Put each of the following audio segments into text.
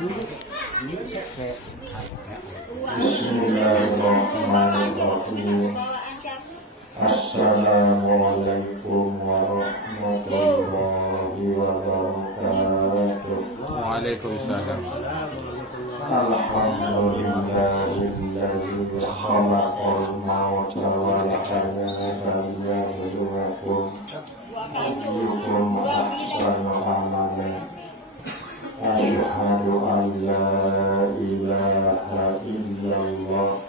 Bismillahirrahmanirrahim. Assalamualaikum warahmatullahi wabarakatuh. Waalaikumsalam. Alhamdulillahilladzi khalaqal mauta wal hayata liyabluwakum ayyukum ahsanu amalan. Asyhadu an la ilaha illallah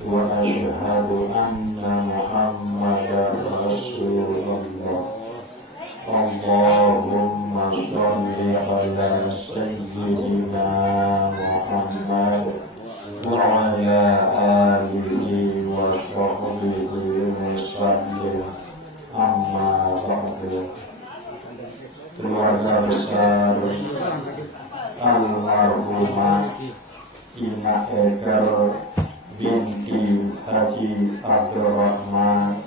wa asyhadu anna Muhammadar Rasulullah. Allahumma sholli ala sayyidina Muhammad wa ala alihi wa sahbihi wasallam. Amma ba'du. Keluarga besar almarhumah Ina Eger binti Haji Abdurrahman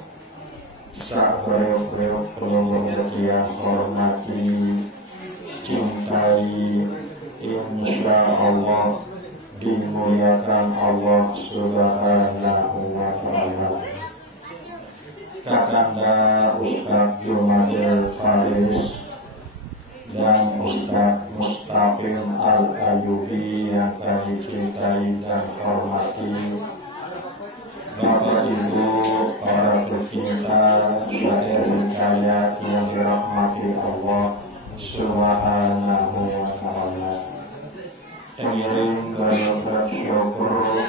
sabreo-breo keluarga yang hormati, cintai, insya Allah dimuliakan Allah Subhanahu wa ta'ala. Kakanda Ustaz Jumadil Faris dan Ustaz Mustaqim Al-Ayubi yang kami cintai dan hormati, Bapak Ibu para pecinta syair hikayat yang dirahmati Allah Subhanahu wa ta'ala. Mengirim banyak syukur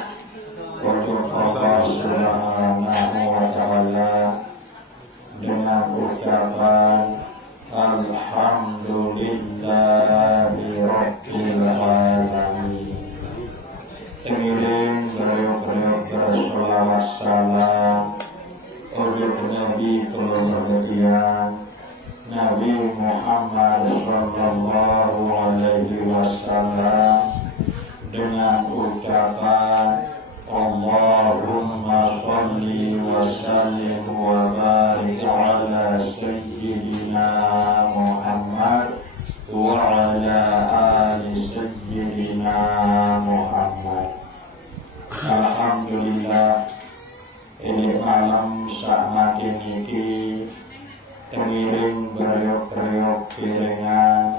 untuk Allah Subhanahu wa ta'ala dengan ucapan Alhamdulillahi Rabbil Alamin. Mengirim beliau-beliau bersolawat salam untuk Nabi kemuliaan Nabi Muhammad Sallallahu Alaihi Wasallam dengan ucapan Allahumma sholli wa sallim wa barik ala sayyidina Muhammad wa ala ali sayyidina Muhammad. Alhamdulillah, ini malam sak makin iki tengiring beriuk-beriuk piringan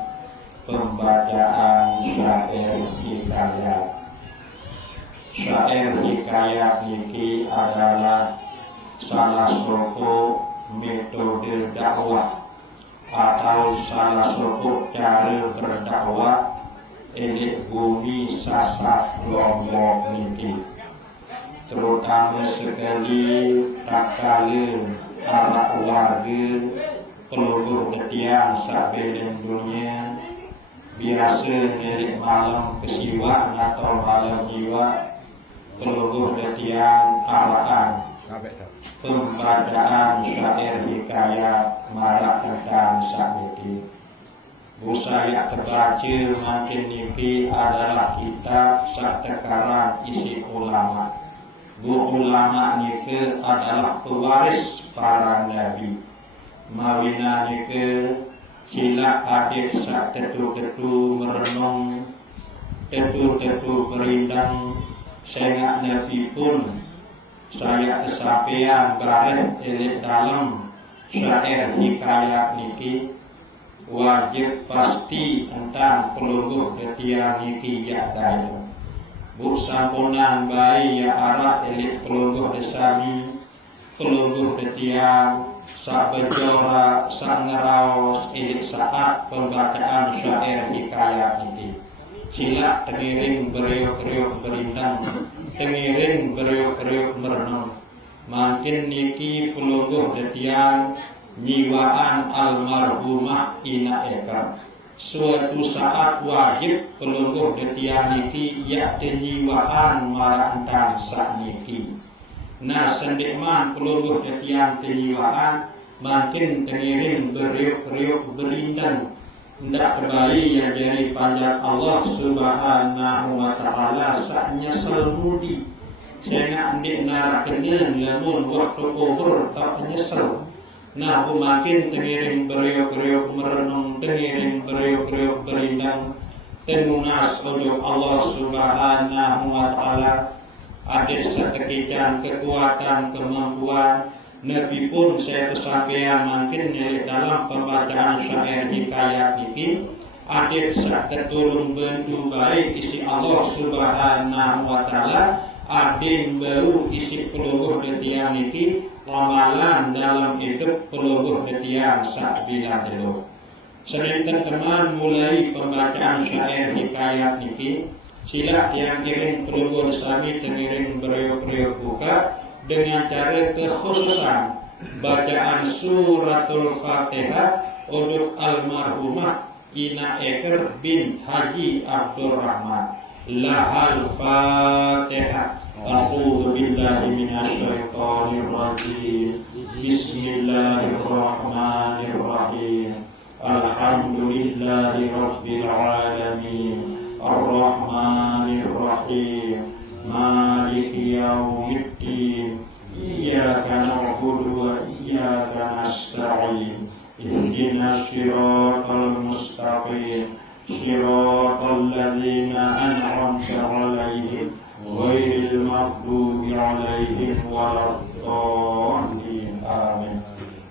pembacaan syair hikayat. Syair hikayat niki adalah salah satu metode dakwah atau salah satu cara berdakwah di bumi Sasak Lombok niki, terutama sekali tak kala anak warga peluru ketian sabelin dunia biasa dari malam kesiwaan atau malam jiwa peluru ketian arahan pembacaan syair hikayat marak tentang sakniki. Busaya terbaca makin niki adalah kitab saktekaran isi ulama. Bu ulama niki adalah pewaris para nabi. Mawina niki sila adik sak tetu-tetu merenung, tetu-tetu berindang sengak nabi pun saya kesampaian bareng elit dalam syair hikayat niki wajib pasti tentang pelungguh ketian niki ya dayu. Bu sampunan bayi ya arah elit pelungguh desami pelungguh ketian sak bejora sak ngeraos elit saat pembacaan syair hikayat niki. Sila tengiring beriuk-riuk berindang, tengiring beriuk-riuk merenung. Makin niki pelungguh ketian nyiwaan almarhumah Ina Eger. Suatu saat wajib pelungguh ketian niki yakti nyiwaan marantang sak niki. Nah sendikman pelungguh ketian nyiwaan makin tengiring beriuk-riuk berindang. Ndak kebayi yang jadi panjat Allah Subhanahu wa ta'ala sak nyesel mudi. Saya ndik narak kenyan lamun waktu kubur tak nyesel. Nah makin tengiring beriuk-riuk merenung, tengiring beriuk-riuk berindang. tenunas untuk Allah Subhanahu wa Ta'ala. Ada setekikan kekuatan kemampuan Nabi pun saya kesampaian mungkin dalam pembacaan syair hikayat ini ada seketurun bentuk baik isi Allah Subhanahu wa Ta'ala. Ada baru isi peluluh detian ini ramalan dalam hidup peluluh detian sabila dulu. Sering teman mulai pembacaan syair hikayat ini, sila yang ingin peluluh sami tengiring beriuk-beriuk buka dengan cara kekhususan bacaan suratul Fatihah untuk almarhumah Ina Eker bin Haji Abdurrahman. Lahal Fatihah. A'udzu billahi minasyaitonir rajim. Bismillahirrahmanirrahim. Alhamdulillahi rabbil alamin. Ar-Rahmanir Rahim. Maliki yaumiddin. Iyyaka na'budu wa iyyaka nasta'in. Ihdinas siratal mustaqim. Siratal ladzina an'amta 'alaihim ghairil maghdubi 'alaihim waladdallin. Amin.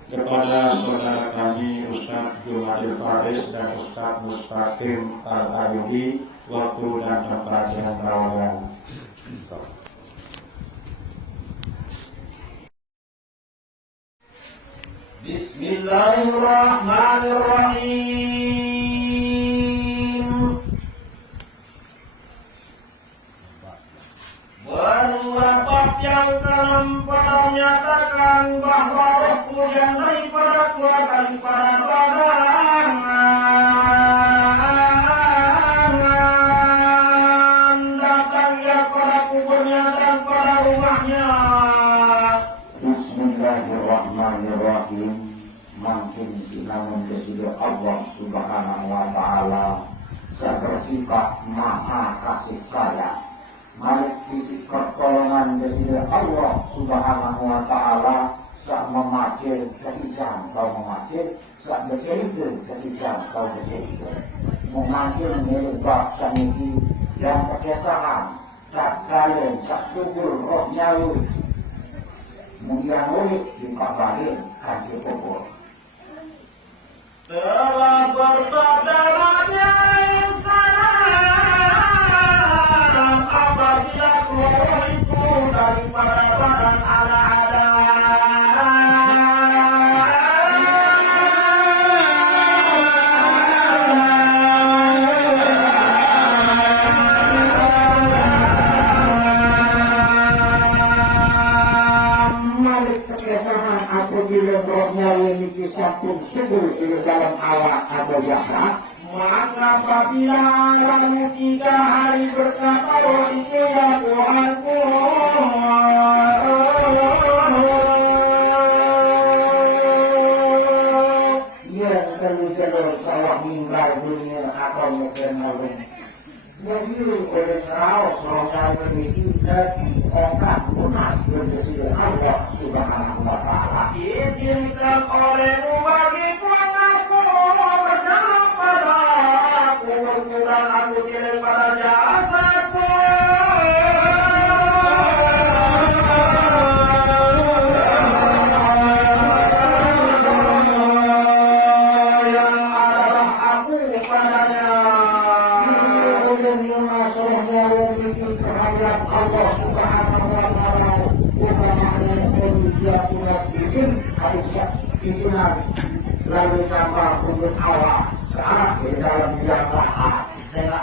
Kepada saudara kami Ustaz Jumadil Faris dan Ustaz Mustaqim Al-Ayubi, waktu dan tempat yang berlawanan. Bismillahirrahmanirrahim. Barulah bab yang keempat menyatakan bahwa roh hujan daripada keluar daripada badangan datang ia pada kuburnya dan pada rumahnya. Bismillahirrahmanirrahim. Makin namun kepada Allah Subhanahu wa Ta'ala bersikap maha kasih sayang. Mari sisi pertolongan dari Allah Subhanahu wa Ta'ala sak memakai kehidupan kau memakai sak bercerita kehidupan kau bercerita memakai menyebab saniti yang perkesahan tak kalian tak subur roh nyawa mungkin murid di kabarin kaki pokok telah bersabdaranya Islam apabila keluar itu daripada badan apabila rohnya ini disambung subur di dalam awak atau jasad, maka apabila lalu 3 hari berkata oh itu ya Tuhanku ia terus kalau meninggal dunia atau mengenal Menghiru oleh raus rohnya memiliki dari orang munah berjaya Allah Subhanahu wa Ta'ala. izinkan olehmu bagiku aku berjalan pada aku berkurang aku kirim pada jasadku yang adalah aku padanya. Terhadap Allah Subhanahu wa Ta'ala utamanya manusia surat bikin harus pimpinan lalu tambah untuk awak saat di dalam jamaah saya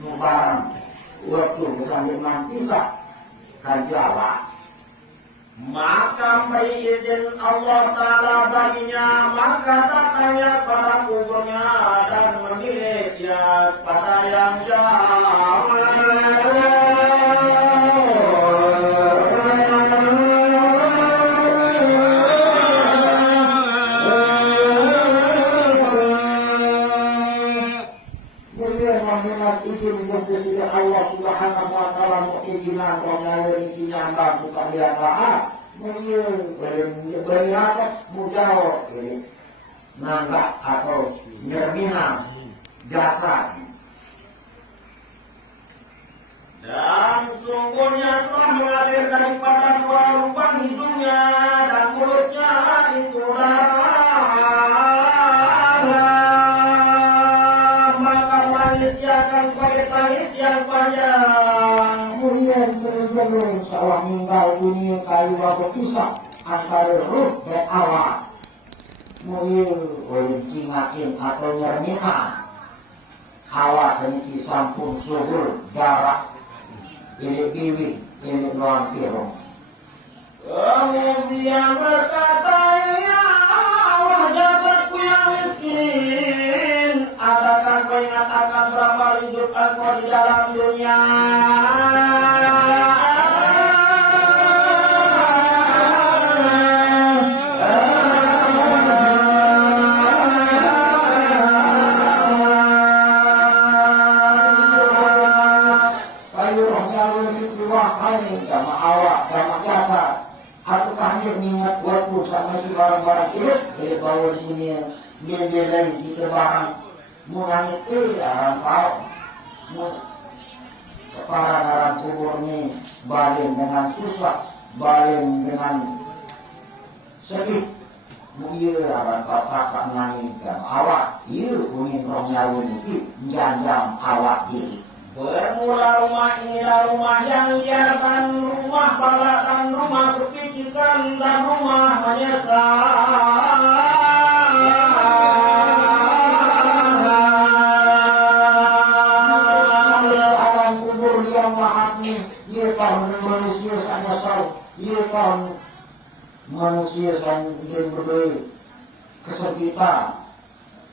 mubarak waktu sambil mantisah kerjalah Maka beri izin Allah Ta'ala baginya maka datangnya pada kuburnya dan memilih dia pada yang jauh. Allah Subhanahu wa Ta'ala mu'ijinan rohnya intinya bantu kalian lah berapa mujawab ini nanggak atau nyermihan jasa disediakan sebagai tangis yang panjang. Kemudian berjalur seolah meninggal dunia kayu berpisah antara ruh dan awak. Kemudian oleh cingakin atau nyermihan awak ini sampun suhul darah ini biwin ini luar kirong. Kemudian berkata, ya Allah jasadku yang miskin, adakah kau ingat akan berapa hidup engkau di dalam dunia? Kayu rohnya lebih keluar ini sama awak sama jasad. Aku kami mengingat waktu sama si barang-barang hidup dari bawah dunia dia lain di barang menangis kau kepala kuburnya balik dengan susah balik dengan sedih mungkin akan kakak mengingatkan awak iya ingin rohnya ini jam awak diri. Bermula rumah inilah rumah yang biarkan rumah balakan rumah kepicikan dan rumah menyesal. Alam kubur yang mahat ni ia tahu manusia sangat tahu ia tahu manusia sangat ingin berbeza kesempitan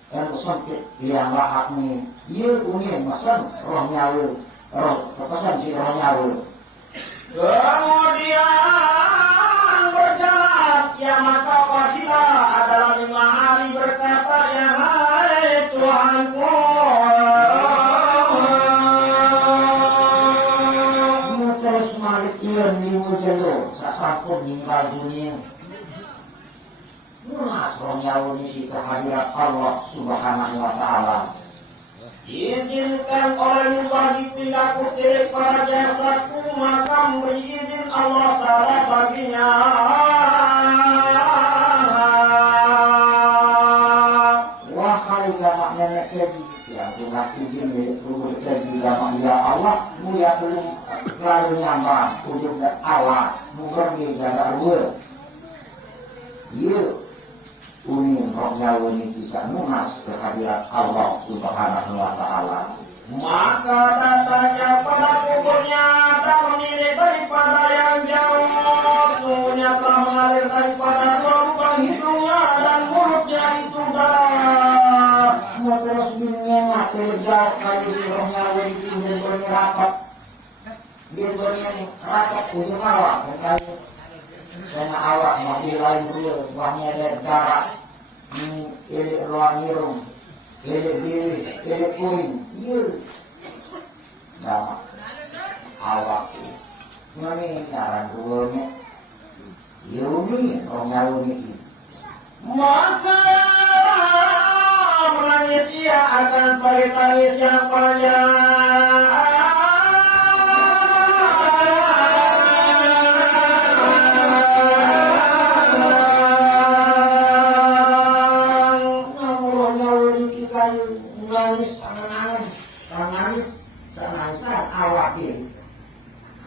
yang sempit yang lahat ni ia ingin masan roh nyawa roh kepesan si roh nyawa. Kemudian berjalan ya maka apabila adalah 5 hari berkata ya hai Tuhanku. Terus malik ia lima jalur sasampun meninggal dunia. Mas roh nyawa ni kehadirat Allah Subhanahu wa Ta'ala. Izinkan olehmu bagi pindahku tilik pada jasadku maka memberi izin Allah Ta'ala baginya. Wahai jamak nenek keji yang telah izin milik kubur keji jamak ya Allah mulia belum lalu nyambang ujung dan awal mukerni jaga dua. Ya uning roh nyawa ini bisa nunas kehadirat Allah Subhanahu wa Ta'ala. Maka datanya pada kuburnya dan menilik daripada yang jauh. Sungguhnya telah mengalir daripada lubang hidungnya dan mulutnya itu darah. Terus dunia kerja kali si roh nyawa itu dia rapat. Dia rapat ujung awak berkali. Karena awak mati lain dia wahnya ada darah. Ini ruang hirung. Ini diri, ini kuing. Ya. Nama awak itu. Ini darah duanya. Ya ini roh nyawa itu. Maka menangis ia akan sebagai tangis yang panjang.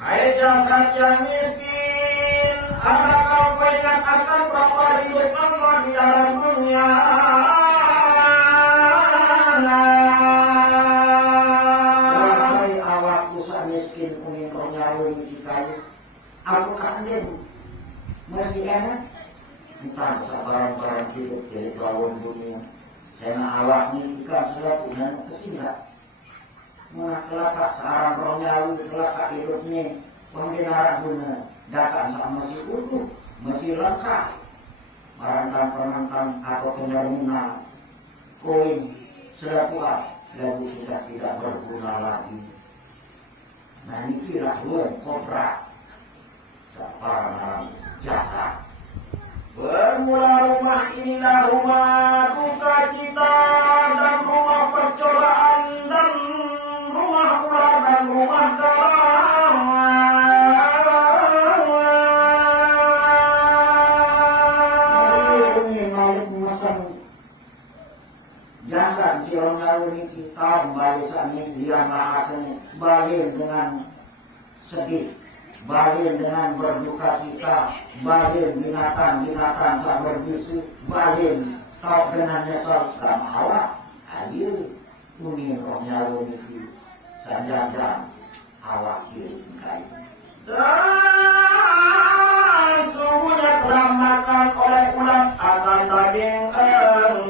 Hai jasad yang miskin, adakah kau ingat akan berapa hidup engkau di dalam dunia? Wahai awak usaha miskin ingin kau nyawa di kayu, aku kangen masih enak. Entah barang-barang hidup dari bawah dunia. Saya awak ni ikan sudah punya kesinggah. Kelakak seorang roh nyawa, kelakak hidupnya pembinaan guna datang sama masih utuh, masih lengkap mantan atau penyermuna koin sudah kuat lalu sudah tidak berguna lagi. Nah ini kira luar kontrak seorang jasa. Bermula rumah inilah rumah duka cita dan rumah percobaan dan rumah ular dan rumah kalah. Jasa si orang lalu ini kita kembali saat ini dia akan balik dengan sedih, balik dengan berduka cita, balik binatang-binatang tak berdusu, balik kau dengan nyesal sama awak. Ayo kuning rohnya ini sanjang awak diri kain. Dan sungguhnya telah makan oleh ulat akan daging engkau.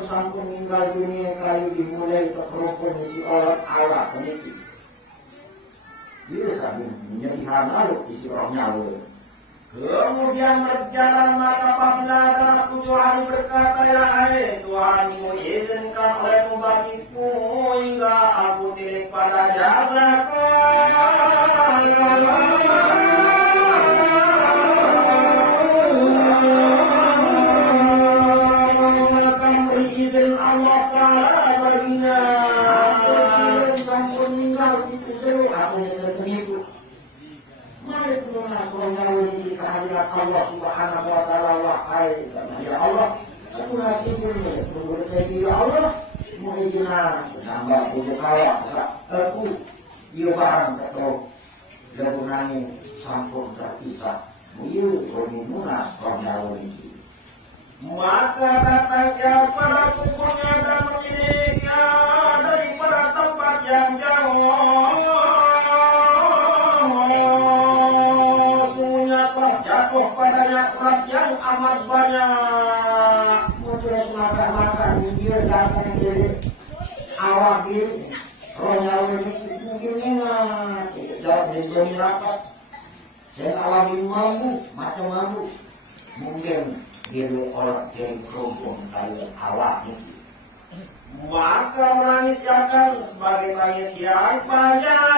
Sampun meninggal dunia kali dimulai terperukun isi Allah ini. Dia sambil menyedihkan lalu isi rohnya lalu. Kemudian berjalan maka apabila dalam 7 hari berkata, ya hai Tuhanmu, izinkan olehmu bagiku hingga aku tilik pada jasaku. Akan beri izin Allah Ta'ala baginya. Sampun meninggal itu aku itu. Mari kita mengalir di kehadiran Allah Subhanahu wa Ta'ala. Wahai ya Allah, aku hati ini berkata ya Allah, muhijina tambah untuk kaya aku dia barang atau gabungan sampun terpisah. Muyu bermuna orang ini. Maka datangnya pada tubuhnya dan menyidiknya daripada tempat yang jauh. Sungguhnya telah jatuh padanya ulat yang amat banyak. Terus makan dia datang dari awak diri rohnya ini mungkin ingat jawab di bumi rapat saya awak diri mampu macam mampu mungkin diri orang dari kerumpun kali awak ini. Maka menangis akan sebagai tangis yang banyak.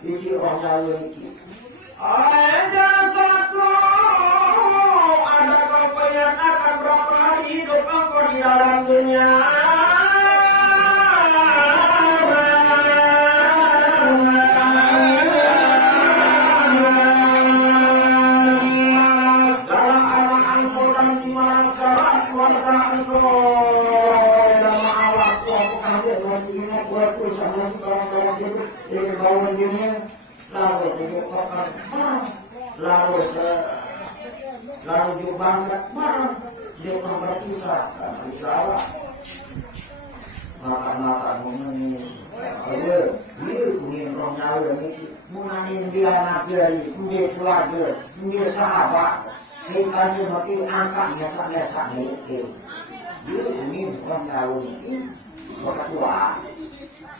Isi rohnya ini. Ada satu, ada kau menyatakan berapa hari hidup engkau di dalam dunia. Segala anak engkau dan di mana sekarang keluarga engkau. Dalam awak aku kasih waktu ini aku sama orang-orang itu ini bangun dunia lalu itu kokan lalu juga bangsa dia pernah berpisah karena bersalah makan mengenai dia ingin roh nyawa ini mengenai dia nak dia keluarga dia sahabat sehingga dia mati angkatnya sangat itu dia ingin roh nyawa ini berkuat.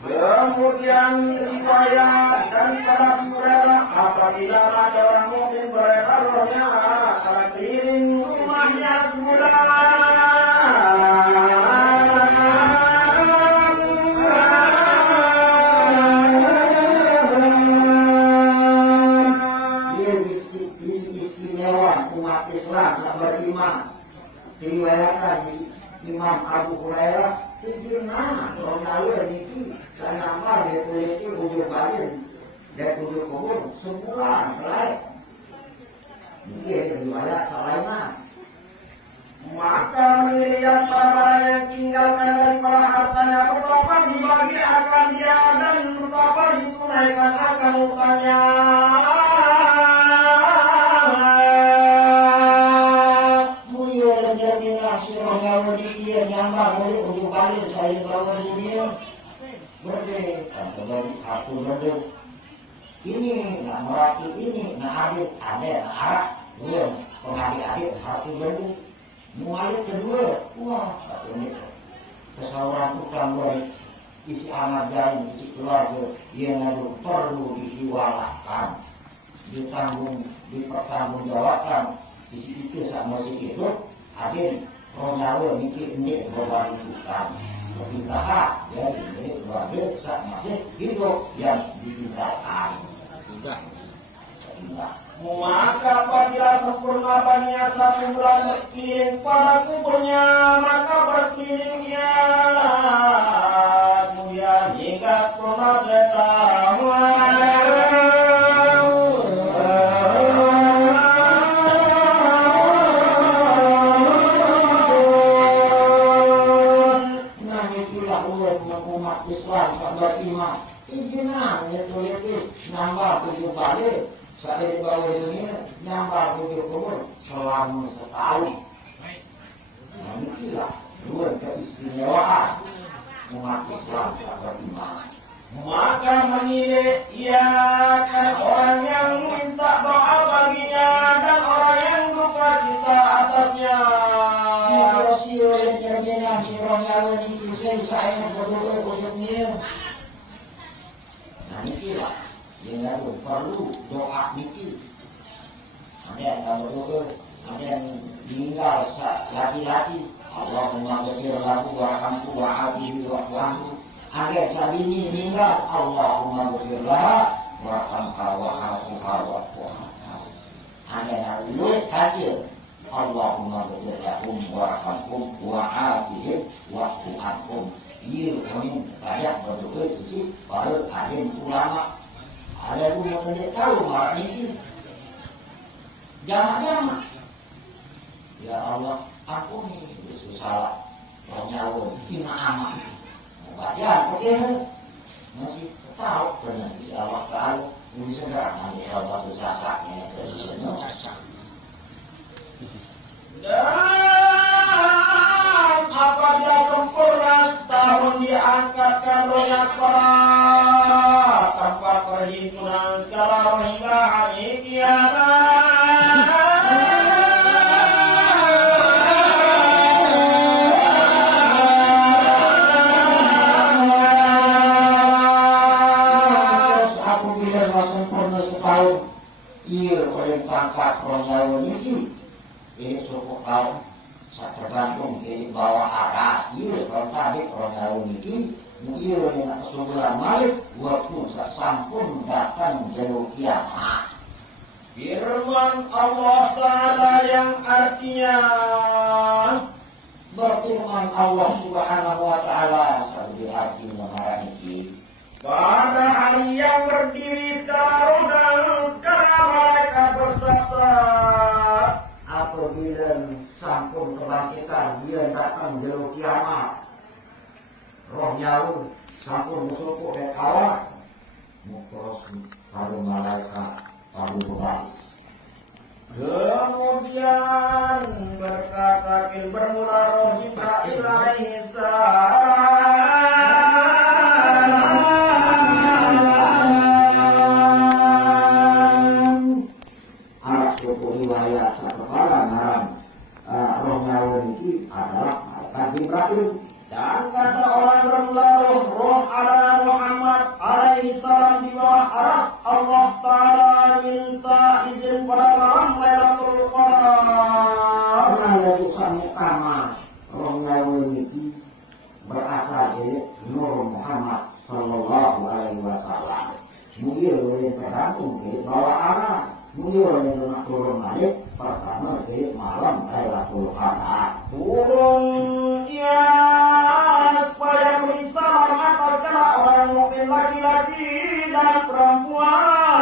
Kemudian riwayat daripada Hurairah apabila ada orang mukmin beredar rohnya akan keliling rumahnya semula. Dia istimewa umat Islam yang beriman. Diriwayatkan Imam Abu Hurairah Nah, kalau nyawa ini saya nama dia tulis ujung badan dan ujung kubur semua selai. Dia riwayat selaiman. Maka melihat para yang tinggalkan daripada hartanya betapa dibagi akan dia dan betapa ditunaikan akan utangnya. Dia nyambang oleh ujung balik saya bawa dunia merdeka kembali aku berdua ini nak meraki ini nak adil ada nak dia pengadil adil aku berdua mulai kedua wah ini kesalahan tukang baik isi anak dan isi keluarga yang ada perlu disiwalakan ditanggung dipertanggungjawabkan isi itu sama si itu adil Ronyawa mikir ini berbalik bukan pemerintahan ya ini sebagai masih hidup yang ditinggalkan Sudah. Maka apabila sempurna baninya satu bulan berkeliling pada kuburnya, maka berkeliling ia kemudian hingga sempurna setahun. Nah itulah umat Islam beriman. Izinlah itu nambah 7 kali. Saya di bawah dunia nyambar 7 kubur selama setahun. Nah inilah dua keistimewaan umat Islam beriman. Maka menilai ia kan orang yang minta doa baginya dan orang yang duka cita atasnya. Nah inilah yang perlu doa mikir. Ada yang berdoa, ada yang meninggal laki-laki. Allahumma ghfir lahu warhamhu wa'afihi wa'fu. Ada yang sabini meninggal. Allahumma ghfir lahu warhamha wa'afuha wa'fu. Ada yang luwih kacil. Allahumma ghfir lahum warhamhum wa'afihi wa'fu anhum. Ia kami banyak berdoa itu sih para alim ulama. Ada pun yang tidak tahu marah ini. Jangan-jangan. Ya Allah, aku ni Yesus salah. Kau nyawa, sima aman. Bacaan, oke. Masih tahu benar si Allah Taala. Ini segera nanti Allah sesaknya ke Dan apabila sempurna setahun diangkatkan rohnya para tanpa perhimpunan segala roh hingga hari kiamat. Apabila sempurna setahun, ia oleh pangkat rohnya ini. Ini suku kaum tergantung dari bawah aras. Iya kalau tadi orang jauh ini iya yang sebulan malik waktu sampun datang jauh kiamat. Firman Allah Ta'ala yang artinya Berfirman Allah Subhanahu wa Ta'ala seperti artinya marah ini. pada hari yang berdiri sekarang dan sekarang mereka bersaksar. Apabila sampun kebangkitan dia datang jauh kiamat, roh nyawa sampun bersuku dan awal mukros paru malaikat paru bebalis. Kemudian berkata bermula roh Jibril alaihi salam. Riwayat sekepalan haram roh nyawa ini adalah malaikat Jibril. Dan kata orang bermula roh ala Muhammad alaihi salam di bawah aras Allah Ta'ala minta izin pada malam Lailatul Qadar. Lailatul Qadar roh nyawa ini berasal dari Nur Muhammad sallallahu alaihi wasallam. Mungkin yang tergantung dari bawah arah. Mungkin yang nak turun balik pertama dari malam Lailatul Qadar. Turun ya supaya beri salam atas segala orang mukmin laki-laki dan perempuan.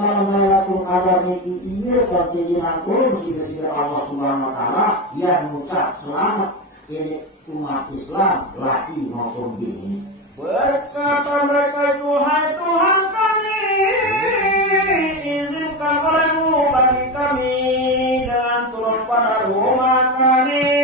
Malam Lailatul Qadar ini pertidinan turun sehingga Allah Subhanahu wa Ta'ala yang mengucap selamat ini umat Islam laki maupun bini. Berkata mereka, Tuhan Tuhan kami, izinkan olehmu bagi kami dengan turun pada rumah kami.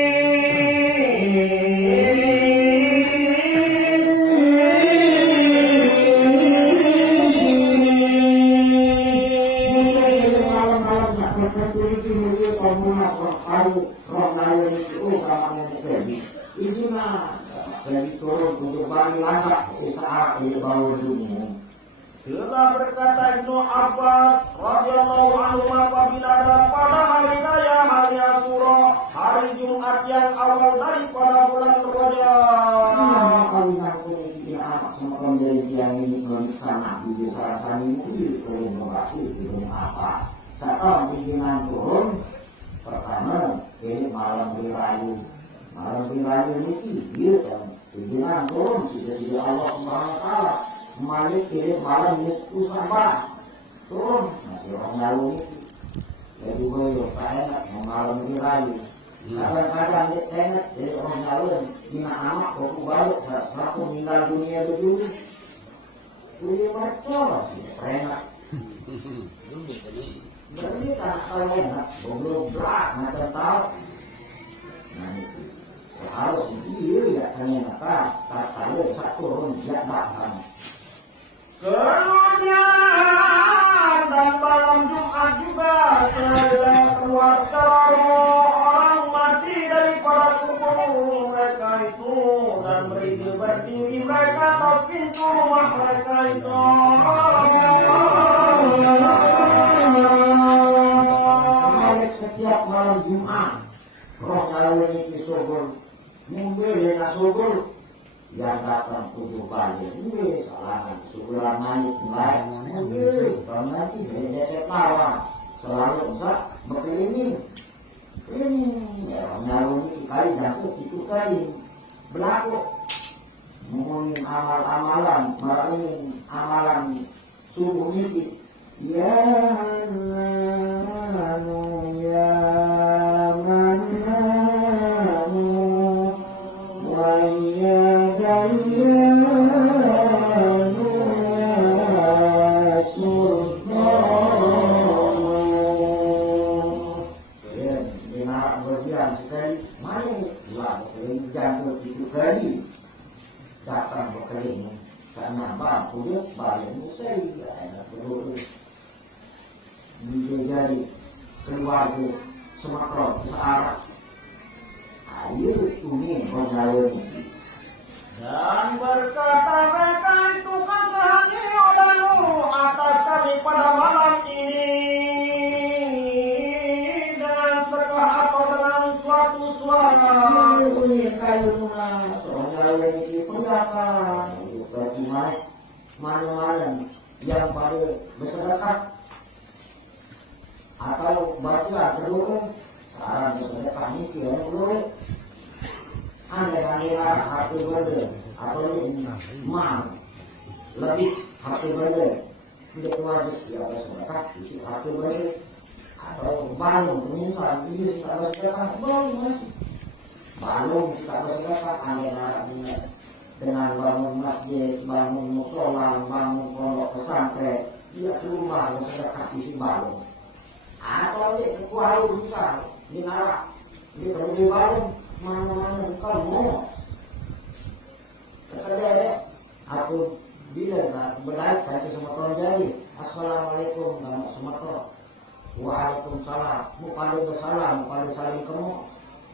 Jadi turun untuk balik lanjut ke saat di bawah dunia. Telah berkata Ibnu Abbas radhiyallahu anhu apabila adalah pada hari raya hari Asyura, hari Jumat yang awal daripada bulan Rajab. Kami ngasih dia anak sama kondisi yang ini sana di salah kami itu boleh membahas itu apa? Sekarang bikinan turun pertama ini malam birayu ini dia kan bikinan turun tidak Allah Subhanahu Wa Taala Malik ini malam itu sabar turun nanti orang lalu itu jadi gue enak malam birayu kadang-kadang dia enak jadi orang lalu bina anak kok balik satu meninggal dunia dulu dunia mercon enak berarti kan kalau enak belum berat macam tahu nah itu harus dia ya hanya tak tahu satu orang tidak bahkan Keluarnya dan malam Jumat juga saya keluar seluruh orang mati daripada kubur mereka itu dan berdiri mereka atas pintu rumah mereka itu. Setiap malam Jumat roh lalu ini subur membeli subur yang datang 7 kali ini salah syukuran manik baik kalau nanti dia lawan selalu enggak berkeliling ini ya nyawa ini kali dan itu kali berlaku ngomongin amalan marangin amalan subuh ini ya datang berkeliling karena bangku dia bayar musai enak perlu menjadi keluarga Sumatera searah ayo ini berjalan Dan berkata mereka itu kasihani olamu atas kami pada malam ini dengan sedekah atau dengan suatu suara. ini kayu soalnya ini perlakan berarti mana yang pada bersedekah atau baca kedua sekarang bersedekah ini yang dulu andai hati berde atau mal lebih hati berde tidak wajib siapa sedekah isi hati berde atau balung misalnya ini kita bersedekah balung kita bersedekah andai dengan bangun masjid, bangun musola, bangun pondok pesantren, dia rumah bersedekah isi balung. Atau dia kekualu bisa dinarak, dia pergi balung mana-mana bukan mau. Terkadang aku bila berdaik kata Sumatera jadi Assalamualaikum warahmatullahi wabarakatuh. Waalaikumsalam. Mukali bersalam, mukali saling kamu.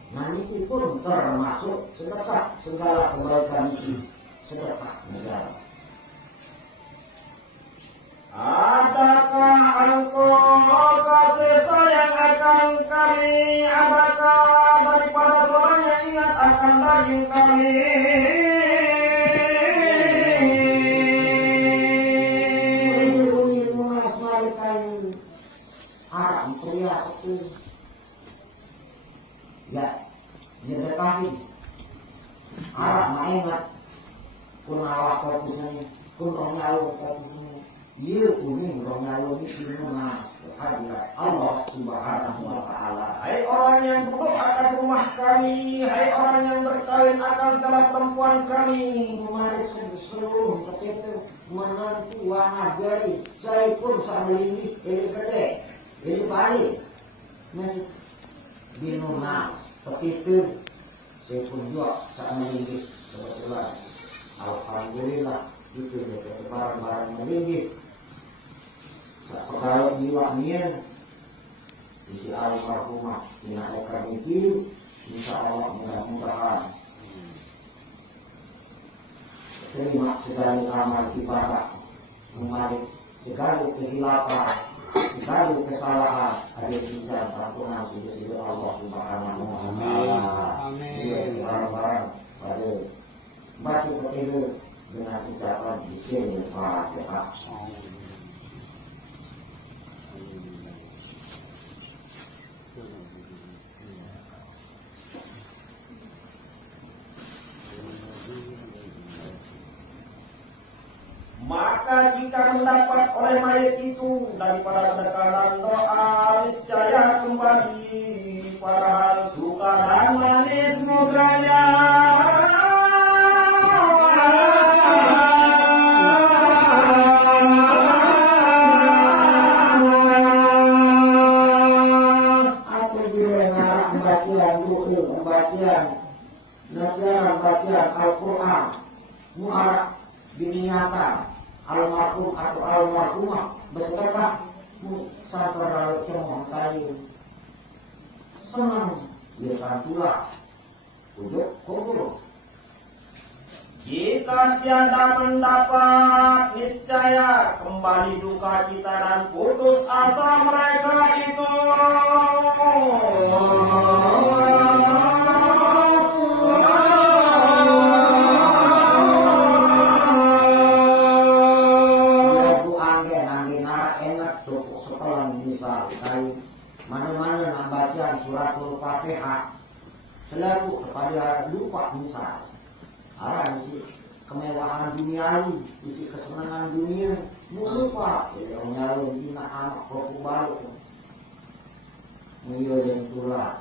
Nah itu pun termasuk sedekah segala kebaikan itu sedekah negara. Adakah engkau kasih sayang akan kami? Adakah daripada seorang yang ingat akan daging kami? Haram pria itu ya nyedekahin Arab maingat kun awak kopusnya kun rongalu kopusnya iya kuning rongalu ini ilmu hadirat Allah Subhanahu Wa Taala. Hai orang yang duduk akan rumah kami, hai orang yang berkawin akan segala perempuan kami, Mari seluruh ketika menantu wangajari saya pun sama ini gede ini balik masih binungan begitu saya pun juga saat meninggi kebetulan alhamdulillah itu barang-barang meninggi kalau jiwanya isi almarhumah dinaikkan itu insya Allah mudah-mudahan terima segala amal ibadah Mengalik segala kehilapan, segala kesalahan ada tinggal ampunan sisi Allah Subhanahu wa taala. Amin. Barang-barang pada baca ketiga dengan ucapan bismillahirrahmanirrahim. Maka jika mendapat oleh mayat itu daripada sedekah dan doa, niscaya kembali padahal suka dan manis mukanya. Apabila ngarang pembagian doa, pembagian Al-Quran, mu'arak diniatan almarhum atau almarhumah bersedekah sabar cemong kayu senang dia santulah ujuk kubur. Jika tiada mendapat, niscaya kembali duka cita dan putus asa mereka itu. Mana-mana nak baca suratul Fatihah selalu kepada lupa misal arah isi kemewahan duniawi, isi kesenangan dunia lupa yang nyalon ina anak kopu baru mengiyo itulah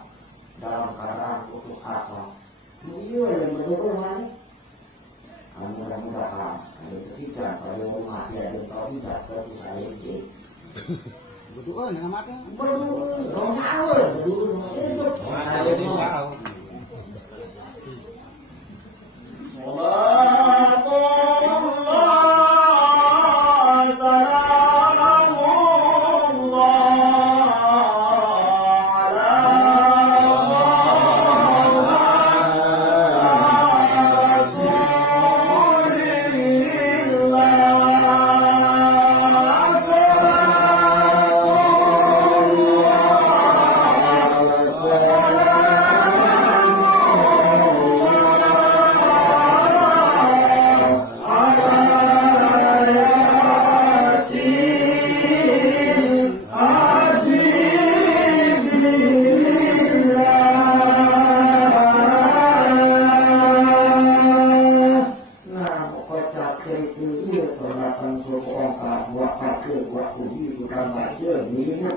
dalam keadaan putus asa mengiyo yang betul mana mudah-mudahan ada ketika pada rumah dia dan kau tidak terus saya Berdoa dengan mata. Berdoa, orang awal, berdoa dengan itu. Saya di tahu. Buat pakai, buat uji, bukan baca, minum,